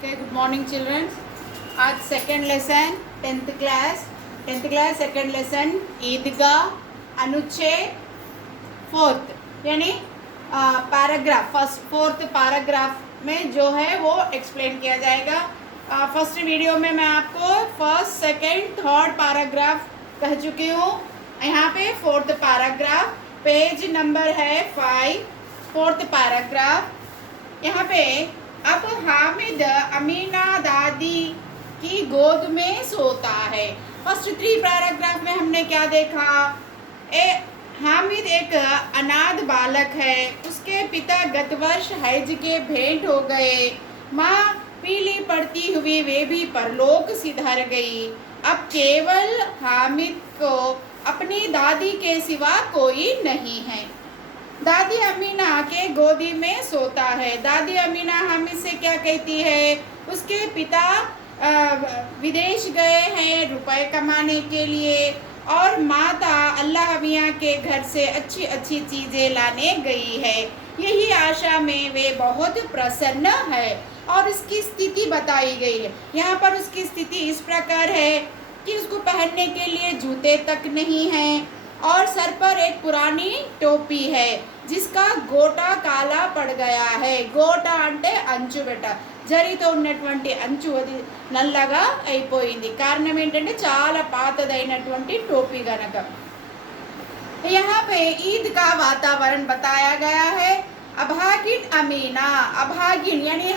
Okay, good morning children. आज second lesson tenth class second lesson Idgah अनुच्छेद fourth यानी paragraph fourth paragraph में जो है वो एक्सप्लेन किया जाएगा। फर्स्ट वीडियो में मैं आपको फर्स्ट सेकेंड थर्ड पैराग्राफ कह चुकी हूँ। यहाँ पे फोर्थ पैराग्राफ पेज नंबर है 5 फोर्थ पैराग्राफ। यहाँ पे अब हामिद अमीना दादी की गोद में सोता है। फर्स्ट 3 पैराग्राफ में हमने क्या देखा? हामिद एक अनाथ बालक है। उसके पिता गत वर्ष हज के भेंट हो गए। माँ पीली पड़ती हुई वे भी परलोक सिधार गई। अब केवल हामिद को अपनी दादी के सिवा कोई नहीं है। दादी अमीना के गोदी में सोता है। दादी अमीना हामिद से क्या कहती है? उसके पिता विदेश गए हैं रुपए कमाने के लिए और माता अल्लाह मियाँ के घर से अच्छी अच्छी चीज़ें लाने गई है। यही आशा में वे बहुत प्रसन्न है। और उसकी स्थिति बताई गई है। यहाँ पर उसकी स्थिति इस प्रकार है कि उसको पहनने के लिए जूते तक नहीं हैं और सर पर एक पुरानी टोपी है जिसका गोटा काला पड़ गया है। गोटा అంటే అంచు బెట, జరితో ఉన్నటువంటి అంచు అది నల్లగా అయిపోయింది। కారణం ఏంటంటే చాలా పాతదైనటువంటి टोपी గనక। यहाँ पे ईद का वातावरण बताया गया है। अभागिन अमीना, अभागिन यानी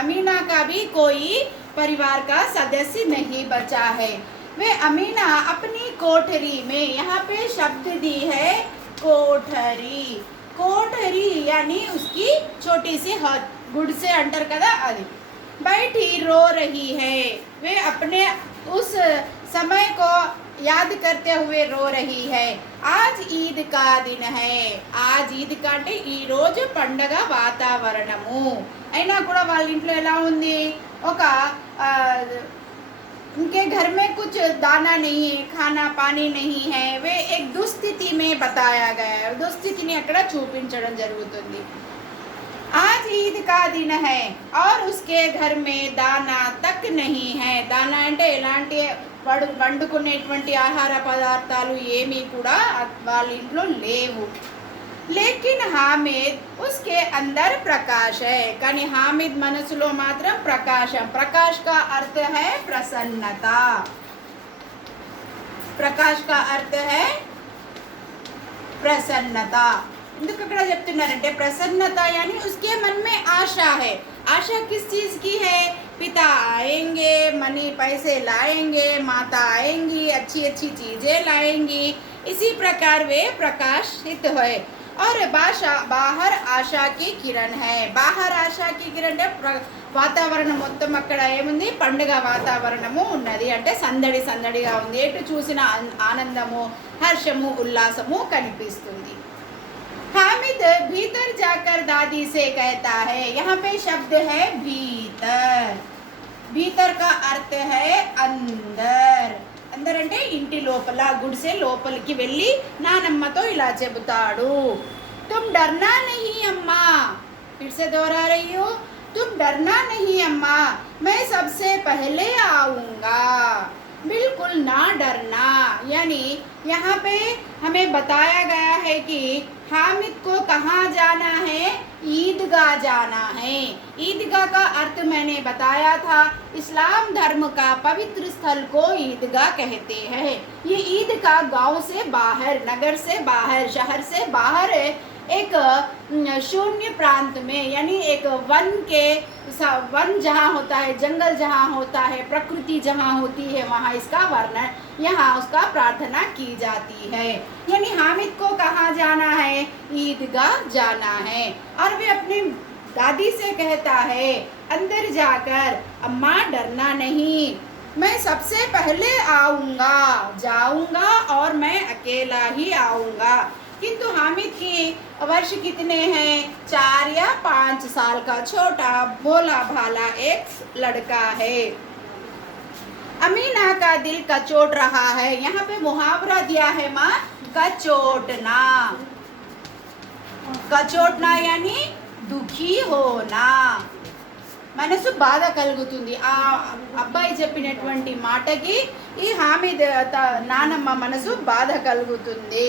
अमीना का भी कोई परिवार का सदस्य नहीं बचा है। वे अमीना अपनी कोठरी में, यहाँ पे शब्द दी है कोठरी। कोठरी यानी उसकी छोटी सी हद, गुड से अंटर कदा आदि, बैठी रो रही है। वे अपने उस समय को याद करते हुए रो रही है। आज ईद का दिन है। आज ईद का అంటే ఈ రోజు పండగ వాతావరణము అయినా కూడా వాళ్ళ ఇంట్లో ఎలా ఉంది? ఒక उनके घर में कुछ दाना नहीं है, खाना पानी नहीं है। वे एक दुस्थिति में बताया गया है। दुस्थितिని అక్కడ చూపించడం జరుగుతుంది। आज ईद का दिन है और उसके घर में दाना तक नहीं है। दाना అంటే ఎలాంటి వండుకునేటువంటి ఆహార పదార్థాలు ఏమీ కూడా వాళ్ళ ఇంట్లో లేవు। लेकिन हामिद उसके अंदर प्रकाश है। కానీ हामिद మనసులో మాత్రం ప్రకాశం। प्रकाश का अर्थ है प्रसन्नता। प्रकाश का अर्थ है प्रसन्नता। ఎందుకు ఇక్కడ చెప్తున్నారంటే ప్రసన్నత यानी उसके मन में आशा है। आशा किस चीज़ की है? पिता आएंगे, मनी पैसे लाएंगे, माता आएंगी, अच्छी अच्छी चीज़ें लाएंगी। इसी प्रकार वे प्रकाशित है। और बाहर आशा की किरण है। बाहर आशा की किरण అంటే వాతావరణం మొత్తం అక్కడ ఏముంది? పండుగ వాతావరణము ఉన్నది। అంటే సందడి సందడిగా ఉంది। ఎటు చూసిన ఆనందము, హర్షము, ఉల్లాసము కనిపిస్తుంది। हामिद भीतर जाकर दादी से कहता है। यहाँ पे शब्द है भीतर। भीतर का अर्थ है अंदर। अंदर అంటే ఇంటి లోపల, గుడిసె లోపలికి వెళ్ళి నానమ్మతో ఇలా చెబుతాడు। तुम डरना नहीं अम्मा। फिर से दोहरा रही हूँ, तुम डरना नहीं अम्मा, मैं सबसे पहले आऊँगा। बिल्कुल ना डरना। यानी यहाँ पे हमें बताया गया है कि हामिद को कहाँ जाना है? ईदगाह जाना है। ईदगाह का अर्थ मैंने बताया था। इस्लाम धर्म का पवित्र स्थल को ईदगाह कहते हैं। ये ईदगाह गांव से बाहर, नगर से बाहर, शहर से बाहर एक शून्य प्रांत में यानी एक वन जहाँ होता है, जंगल जहाँ होता है, प्रकृति जहाँ होती है, वहाँ इसका वर्णन, यहाँ उसका प्रार्थना की जाती है। यानी हामिद को कहाँ जाना है? ईदगाह जाना है। और वे अपनी दादी से कहता है अंदर जाकर, अम्मा डरना नहीं, मैं सबसे पहले आऊँगा, जाऊँगा और मैं अकेला ही आऊँगा। किंतु हामिद की वर्ष कितने हैं? 4 या 5 साल का छोटा भोला भाला एक लड़का है। अमीना का दिल कचोट रहा है। यहाँ पे मुहावरा दिया है माँ, कचोटना। कचोटना यानी दुखी होना। మనసు బాధ కలుగుతుంది. ఆ అబ్బాయి చెప్పినటువంటి మాటకి ఈ హామీద్ నానమ్మ మనసు బాధ కలుగుతుంది.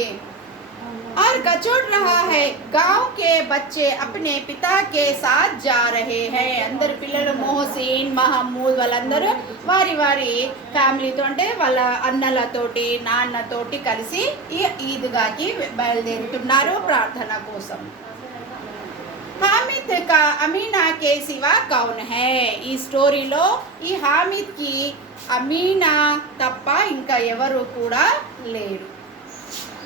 और कचोट रहा है गांव के बच्चे अपने पिता के साथ जा रहे हैं. అందరు పిల్లలు మోహసిన్ మహమూద్ వాళ్ళందరూ వారి వారి ఫ్యామిలీతో అంటే వాళ్ళ అన్నలతోటి నాన్నతోటి కలిసి ఈ ఈద్గాకి బయలుదేరుతున్నారు ప్రార్థన కోసం. హామిద్ కా అమీనా కే సివా కౌన్ హై. ఈ స్టోరీలో ఈ హామిద్కి అమీనా తప్ప ఇంకా ఎవరు కూడా లేరు.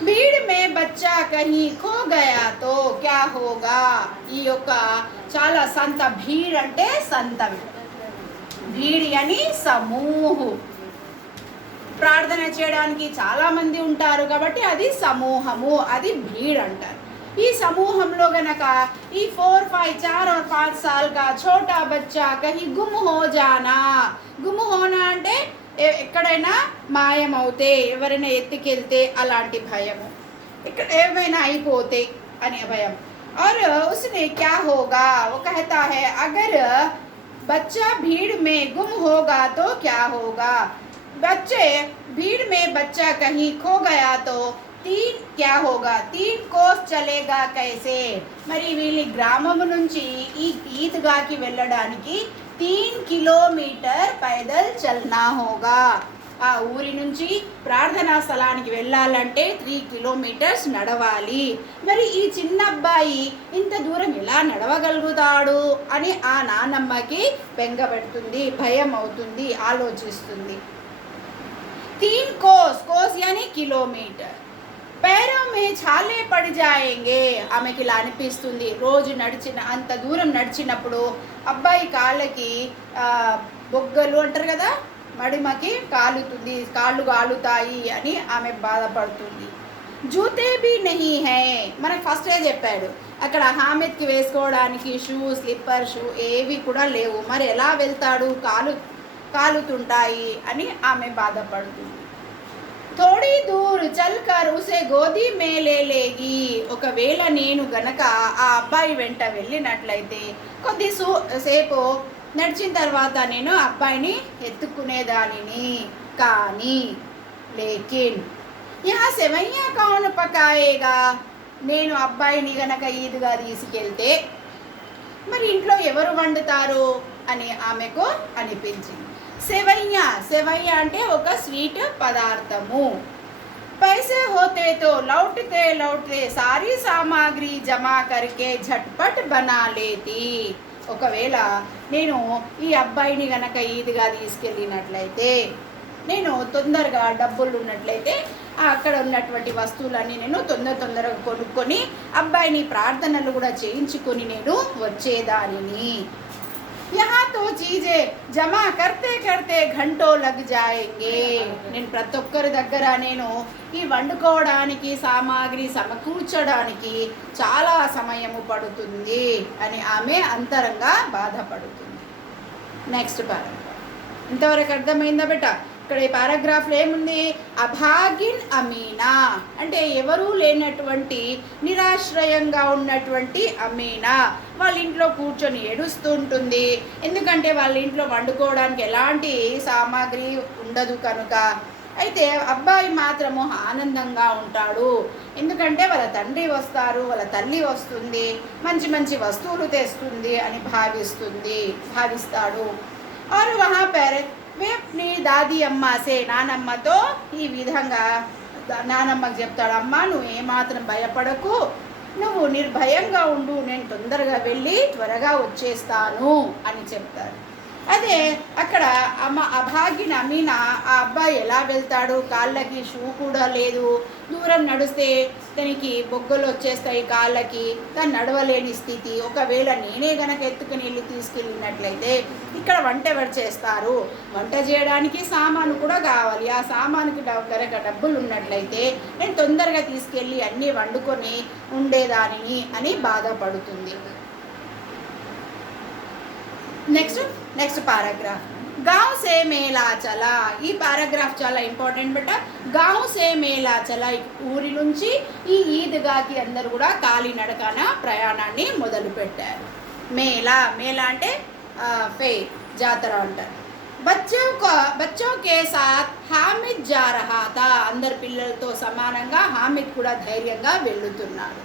भीड़ में बच्चा कहीं खो गया तो क्या होगा. ఈ యొక్క చాలా సంత భీడ్ అంటే సంత భీడ్ అని సమూహం. ప్రార్థన చేయడానికి చాలా మంది ఉంటారు కాబట్టి అది సమూహము, అది భీడ్ అంటారు. ఈ సమూహంలో గనక ఈ 4, 5, 4 और 5 साल का छोटा बच्चा कहीं गुम हो जाना. గుమ్ హోనా అంటే ఎక్కడైనా మాయమవుతే, ఎవరైనా ఎత్తుకెళ్తే అలాంటి భయము, ఇక్కడ ఏమైనా అయిపోతే అనే భయం. और उसने क्या होगा, वो कहता है अगर बच्चा भीड़ में गुम होगा तो क्या होगा. बच्चे भीड़ में बच्चा कहीं खो गया तो 3 क्या होगा, 3 कोस चलेगा कैसे. మరి వీళ్ళ గ్రామం నుంచి ఈ ఈద్గాకి వెళ్ళడానికి 3 కిలోమీటర్ పైదల్ చల్నా హోగా. ఆ ఊరి నుంచి ప్రార్థనా స్థలానికి వెళ్ళాలంటే 3 కిలోమీటర్స్ నడవాలి. మరి ఈ చిన్న అబ్బాయి ఇంత దూరం ఎలా నడవగలుగుతాడు అని ఆ నానమ్మకి బెంగ పెడుతుంది, భయం అవుతుంది, ఆలోచిస్తుంది. 3 కోస్ యాని కిలోమీటర్. पैरों में छाले పడి जाएंगे. ఆమెకి ఇలా అనిపిస్తుంది, రోజు నడిచిన అంత దూరం నడిచినప్పుడు అబ్బాయి కాళ్ళకి బొగ్గలు అంటారు కదా, మడిమకి కాలుతుంది, కాళ్ళు కాలుతాయి అని ఆమె బాధపడుతుంది. జూతే బి నహీ హై. మనకు ఫస్టే చెప్పాడు అక్కడ హామిద్కి వేసుకోవడానికి షూ, స్లిప్పర్ షూ ఏవి కూడా లేవు. మరి ఎలా వెళ్తాడు, కాలుతుంటాయి అని ఆమె బాధపడుతుంది. थोड़ी दूर चलकर उसे गोदी में ले लेगी. ఒకవేళ నేను గనక ఆ అబ్బాయి వెంట వెళ్ళినట్లయితే కొద్ది సేపు నడిచిన తర్వాత నేను అబ్బాయిని ఎత్తుకునేదానిని. కానీ లేకిన్ యహా సెవయ్యా కౌన్ పకాయేగా. నేను అబ్బాయిని గనక ఈద్గా తీసుకెళ్తే మరి ఇంట్లో ఎవరు వండుతారు అని ఆమెకు అనిపించింది. సెవయ్య అంటే ఒక స్వీట్ పదార్థము. पैसे होते तो लौटते सारी सामग्री जमा करके झटपट बना लेती. ఒకవేళ నేను ఈ అబ్బాయిని గనక ఈద్గా తీసుకెళ్ళినట్లయితే, నేను తొందరగా డబ్బులు ఉన్నట్లయితే అక్కడ ఉన్నటువంటి వస్తువులన్నీ నేను తొందరగా కొనుక్కొని అబ్బాయిని ప్రార్థనలు కూడా చేయించుకొని నేను వచ్చేదానిని. यहाँ तो चीजें जमा करते करते घंटों लग जाएंगे. నేను ప్రతి ఒక్కరి దగ్గర నేను ఈ వండుకోవడానికి సామాగ్రి సమకూర్చడానికి చాలా సమయము పడుతుంది అని ఆమె అంతరంగా బాధపడుతుంది. Next paragraph. ఇంతవరకు అర్థమైందా బెట? ఇక్కడ ఈ పారాగ్రాఫ్లో ఏముంది, అభాగిన్ అమీనా అంటే ఎవరూ లేనటువంటి నిరాశ్రయంగా ఉన్నటువంటి అమీనా వాళ్ళ ఇంట్లో కూర్చొని ఏడుస్తూ ఉంటుంది. ఎందుకంటే వాళ్ళ ఇంట్లో వండుకోవడానికి ఎలాంటి సామాగ్రి ఉండదు కనుక. అయితే అబ్బాయి మాత్రము ఆనందంగా ఉంటాడు, ఎందుకంటే వాళ్ళ తండ్రి వస్తారు, వాళ్ళ తల్లి వస్తుంది, మంచి మంచి వస్తువులు తెస్తుంది అని భావిస్తాడు. और वहाँ पर वे अपनी दादी अम्मा से నానమ్మతో ఈ విధంగా నానమ్మకి చెప్తాడు, అమ్మ నువ్వు ఏమాత్రం భయపడకు, నువ్వు నిర్భయంగా ఉండు, నేను తొందరగా వెళ్ళి త్వరగా వచ్చేస్తాను అని చెప్తారు. అదే అక్కడ అభాగిన అమీనా ఆ అబ్బాయి ఎలా వెళ్తాడు, కాళ్ళకి షూ కూడా లేదు, దూరం నడిస్తే తనకి బొగ్గలు వచ్చేస్తాయి కాళ్ళకి, తను నడవలేని స్థితి. ఒకవేళ నేనే గనక ఎత్తుకుని వెళ్ళి తీసుకెళ్ళినట్లయితే ఇక్కడ వంట ఎవరు చేస్తారు, వంట చేయడానికి సామాను కూడా కావాలి, ఆ సామానుకి గనక డబ్బులు ఉన్నట్లయితే నేను తొందరగా తీసుకెళ్ళి అన్నీ వండుకొని ఉండేదానిని అని బాధపడుతుంది. Next paragraph. గావ్ సే మేలా చలా. ఈ పారాగ్రాఫ్ చాలా ఇంపార్టెంట్ బెట. గావ్ సే మేలా చలా, ఊరి నుంచి ఈ ఈద్గాకి అందరూ కూడా కాలినడకన ప్రయాణాన్ని మొదలుపెట్టారు. మేలా అంటే ఫే జాతర అంటారు. బచ్చో కే సాత్ హామిద్ జా రహా థా. అందరు పిల్లలతో సమానంగా హామిద్ కూడా ధైర్యంగా వెళ్తున్నాడు.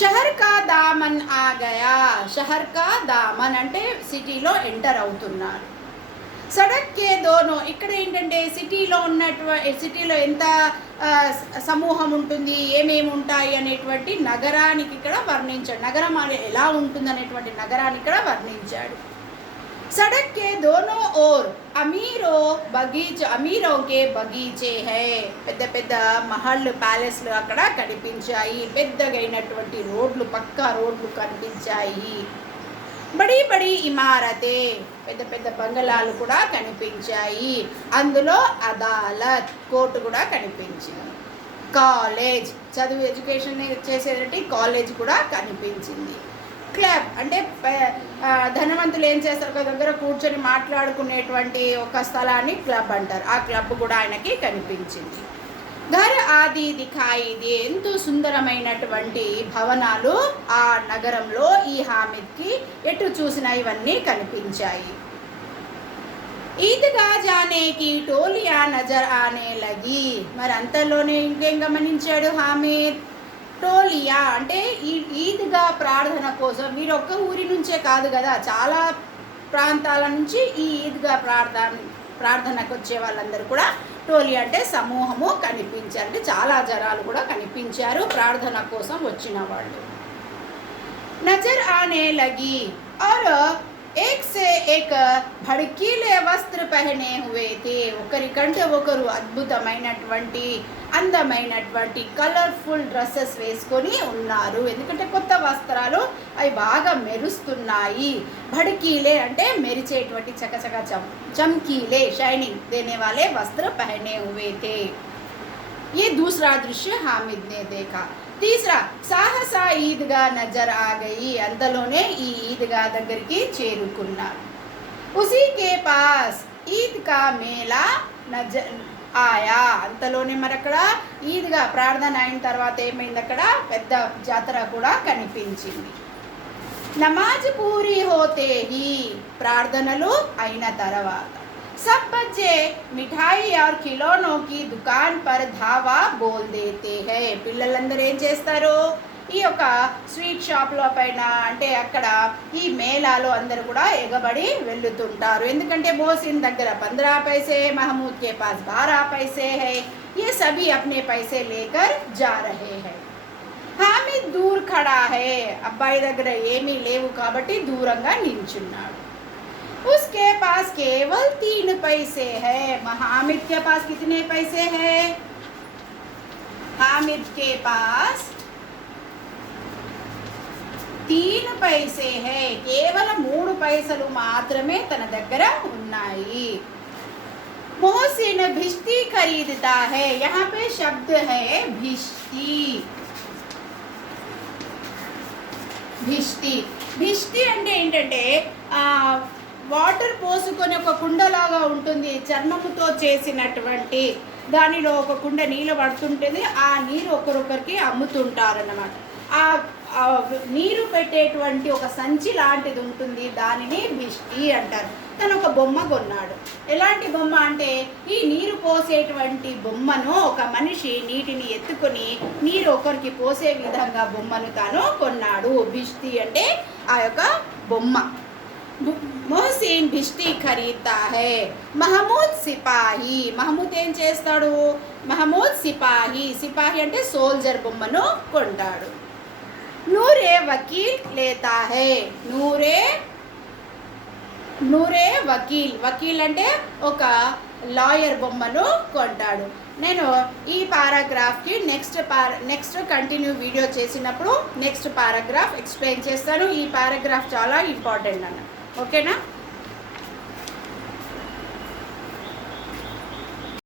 షహర్ కా దామన్ ఆ గయా. షహర్ కా దామన్ అంటే సిటీలో ఎంటర్ అవుతున్నారు. సడక్ కే దోనో. ఇక్కడ ఏంటంటే సిటీలో ఎంత సమూహం ఉంటుంది, ఏమేమి ఉంటాయి అనేటువంటి నగరానికి ఇక్కడ వర్ణించాడు. నగరం ఎలా ఉంటుంది అనేటువంటి నగరాన్ని ఇక్కడ వర్ణించాడు. సడక్ కే దోనో ఓర్ అమీరోకే బగీచే హై. పెద్ద పెద్ద మహల్ ప్యాలెస్లు అక్కడ కనిపించాయి. పెద్దగైనటువంటి పక్కా రోడ్లు కనిపించాయి. బడి బడి ఇమారతే. పెద్ద పెద్ద బంగళాలు కూడా కనిపించాయి. అందులో అదాలత్ కోర్టు కూడా కనిపించింది. కాలేజ్ చదువు ఎడ్యుకేషన్ చేసేటట్టు కాలేజ్ కూడా కనిపించింది. క్లబ్ అంటే ధనవంతులు ఏం చేస్తారు, ఒక దగ్గర కూర్చొని మాట్లాడుకునేటువంటి ఒక స్థలాన్ని క్లబ్ అంటారు. ఆ క్లబ్ కూడా ఆయనకి కనిపించింది. ఘర్ ఆది దిఖాయి దే. ఎంతో సుందరమైనటువంటి భవనాలు ఆ నగరంలో ఈ హామిద్కి ఎటు చూసినా ఇవన్నీ కనిపించాయి. ఈద్గా జానేకి టోలియా నజర్ ఆనే లగి. మరి అంతలోనే ఇంకేం గమనించాడు హామిద్? టోలియా అంటే ఈద్గా ప్రార్థన కోసం. వీరు ఒక్క ఊరి నుంచే కాదు కదా, చాలా ప్రాంతాల నుంచి ఈ ఈద్గా ప్రార్థనకు వచ్చే వాళ్ళందరూ కూడా టోలియా అంటే సమూహము కనిపించారు. అంటే చాలా జనాలు కూడా కనిపించారు ప్రార్థన కోసం వచ్చిన వాళ్ళు. నజర్ ఆనే లగి और एक से एक భड़కీలే వస్త్ర పహనే హువే थे. ఒకరికంటే ఒకరు అద్భుతమైనటువంటి అందమైనటువంటి కలర్ఫుల్ డ్రెస్సెస్ వేసుకొని ఉన్నారు. ఎందుకంటే కొత్త వస్త్రాలు అవి బాగా మెరుస్తున్నాయి. భड़कीले అంటే మెరిచేటువంటి చకచక చమ్కీలే షైనింగ్ देने वाले वस्त्र पहने हुए थे. ये दूसरा दृश्य हामिद ने देखा. तीसरा సాహసా ఈద్గా నజర్ ఆ గయి. అంతలోనే ఈ ఈద్గా దగ్గరికి చేరుకున్నారు. ఉసీ కే పాస్ ఈద్ కా మేళా నజర్ ఆయా. అంతలోనే మరి అక్కడ ఈద్గా ప్రార్థన అయిన తర్వాత ఏమైంది, అక్కడ పెద్ద జాతర కూడా కనిపించింది. నమాజ్ పూరి హోతే హీ. ప్రార్థనలు అయిన తర్వాత सब बच्चे मिठाई और खिलौनों की दुकान पर धावा बोल देते हैं. పిల్లలందరూ ఏం చేస్తారు, ఈ యొక్క స్వీట్ షాప్లో పైన అంటే అక్కడ ఈ మేళాలో అందరూ కూడా ఎగబడి వెళ్తుంటారు. ఎందుకంటే మోసిన్ దగ్గర 15 पैसे, महमूद के पास 12 पैसे है. ये सभी अपने पैसे लेकर जा रहे हैं. హామిద్ దూర్ ఖడా హై. అబ్బాయి దగ్గర ఏమీ లేవు కాబట్టి దూరంగా నిల్చున్నాడు. उसके पास केवल 3 पैसे है. हामिद के पास कितने पैसे हैं? हामिद के पास 3 पैसे है. కేవలం 3 పైసలు మాత్రమే తన దగ్గర ఉన్నాయి. मोहसिन भिश्ती खरीदता है. यहाँ पे शब्द है भिश्ती. భిష్టి అంటే ఏంటంటే వాటర్ పోసుకొని ఒక కుండలాగా ఉంటుంది, చర్మముతో చేసినటువంటి దానిలో ఒక కుండ నీళ్ళు పడుతుంటుంది. ఆ నీరు ఒకరొకరికి అమ్ముతుంటారన్నమాట. ఆ నీరు పెట్టేటువంటి ఒక సంచి లాంటిది ఉంటుంది, దానిని భిష్టి అంటారు. తను ఒక బొమ్మ కొన్నాడు. ఎలాంటి బొమ్మ అంటే ఈ నీరు పోసేటువంటి బొమ్మను ఒక మనిషి నీటిని ఎత్తుకొని నీరు ఒకరికి పోసే విధంగా బొమ్మను తాను కొన్నాడు. భిష్టి అంటే ఆ యొక్క బొమ్మ. మొహసిన్ భిష్టి ఖరీదా హై. మహమూద్ సిపాహి. మహమూద్ ఏం చేస్తాడు? మహమూద్ సిపాహి అంటే సోల్జర్ బొమ్మను కొంటాడు. నూరే వకీల్ లేతా హై. నూరే వకీల్ అంటే ఒక లాయర్ బొమ్మను కొంటాడు. నేను ఈ పారాగ్రాఫ్కి నెక్స్ట్ కంటిన్యూ వీడియో చేసినప్పుడు నెక్స్ట్ పారాగ్రాఫ్ ఎక్స్ప్లెయిన్ చేస్తాను. ఈ పారాగ్రాఫ్ చాలా ఇంపార్టెంట్ అన్న. ఓకేనా?